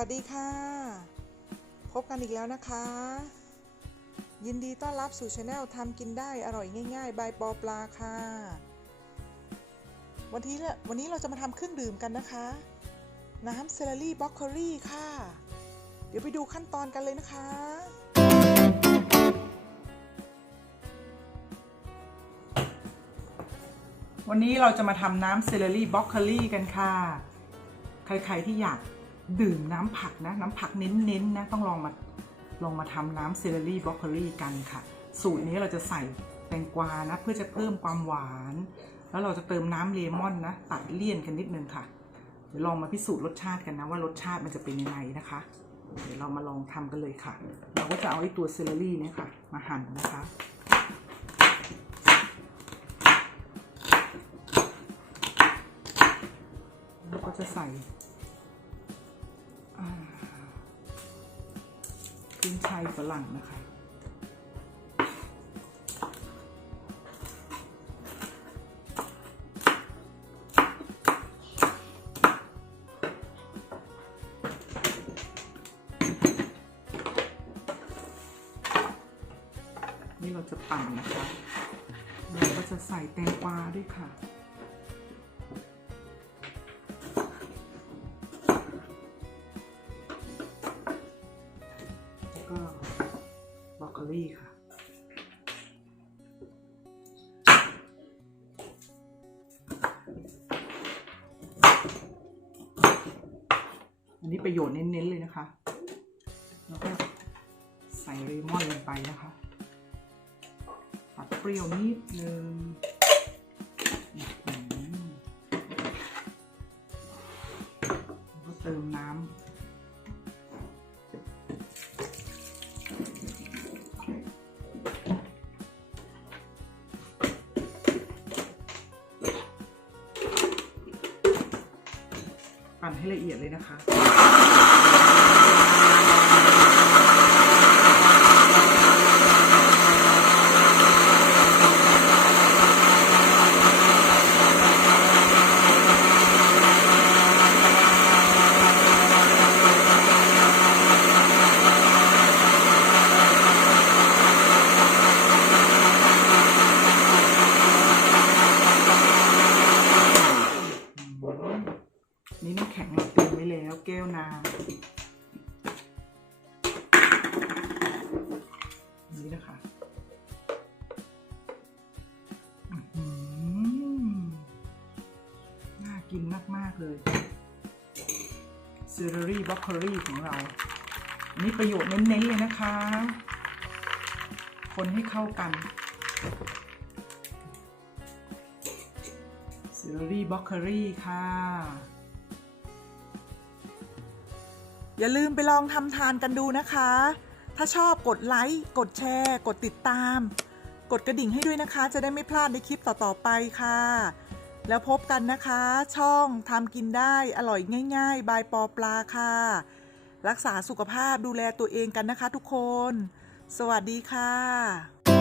วัสดีค่ะ พบกันอีกแล้วนะคะ ยินดีต้อนรับสู่ช anel ทำกินได้อร่อยง่ายๆ บายปอปลาค่ะ วันนี้ละวันนี้เราจะมาทำเครื่องดื่มกันนะคะ น้ำเซเลรี่บล็อกเกอรี่ค่ะ เดี๋ยวไปดูขั้นตอนกันเลยนะคะ วันนี้เราจะมาทำน้ำเซเลรี่บล็อกเกอรี่กันค่ะ ใครๆที่อยาก ดื่มน้ำผักนะ น้ำผักเน้นๆนะต้องลองมาลองมาทำน้ำเซเลอรี่บล็อกเกอรี่กันค่ะ สูตรนี้เราจะใส่แตงกวานะเพื่อจะเพิ่มความหวาน แล้วเราจะเติมน้ำเลมอนนะตัดเลี่ยนกันนิดนึงค่ะเดี๋ยวลองมาพิสูจน์รสชาติกันนะว่ารสชาติมันจะเป็นยังไงนะคะ เดี๋ยวเรามาลองทำกันเลยค่ะ เราก็จะเอาไอ้ตัวเซเลอรี่เนี่ยค่ะ มาหั่นนะคะแล้วก็จะใส่ ขึ้นชัยฝรั่งนะคะนี่เราจะปั่นนะคะ เราก็จะใส่แตงกวาด้วยค่ะ บรอกโคลีค่ะ อันนี้ประโยชน์เน้น ๆ เลยนะคะ แล้วก็ใส่เลมอนลงไปนะคะ ตัดเปรี้ยวนิดนึงแล้วก็เติมน้ำ ปั่นให้ละเอียดเลยนะคะ เลยซีเรอรี่บล็อกโคลี่ของเรานนี้ประโยชน์เน้นๆเลยนะคะ คนให้เข้ากันซีเรอรี่บล็อกโคลี่ค่ะ อย่าลืมไปลองทำทานกันดูนะคะ ถ้าชอบกดไลค์ กดแชร์ กดติดตาม กดกระดิ่งให้ด้วยนะคะ จะได้ไม่พลาดในคลิปต่อๆไปค่ะ แล้วพบกันนะคะ ช่องทำกินได้อร่อยง่าย ๆ บายปอปลาค่ะ รักษาสุขภาพดูแลตัวเองกันนะคะทุกคน สวัสดีค่ะ